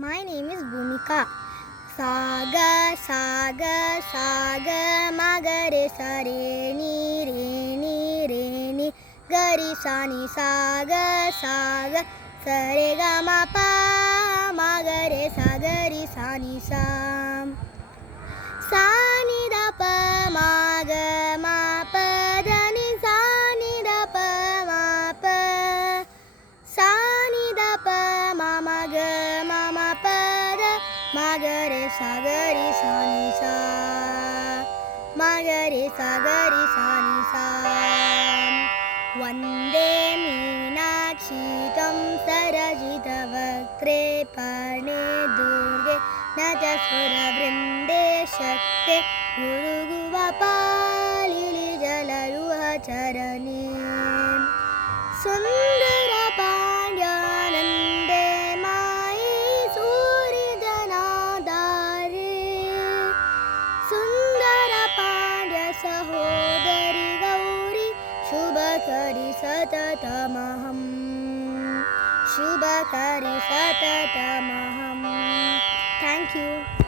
My name is Bhumika. Saga, saga, saga, magare sare ni re ni re ni, gari sani saga, saga, sare ga ma pa, magare sagari sani sam. Sani da pa maga ma pa da ni sani da pa ma pa, sani da pa ma maga ma ma pa da, magare sagari sani sa, magare sagari sani sa. Vande Meenakshi tam sarajita vaktre parne durge najasura vrinde shakte guruguvapalili jalaruha charane. Sundara pandyanande mai surijanadare, Sundara pandya sahodari gauri, shubhakari satatamaham, shubhakari satatamaham. Thank you.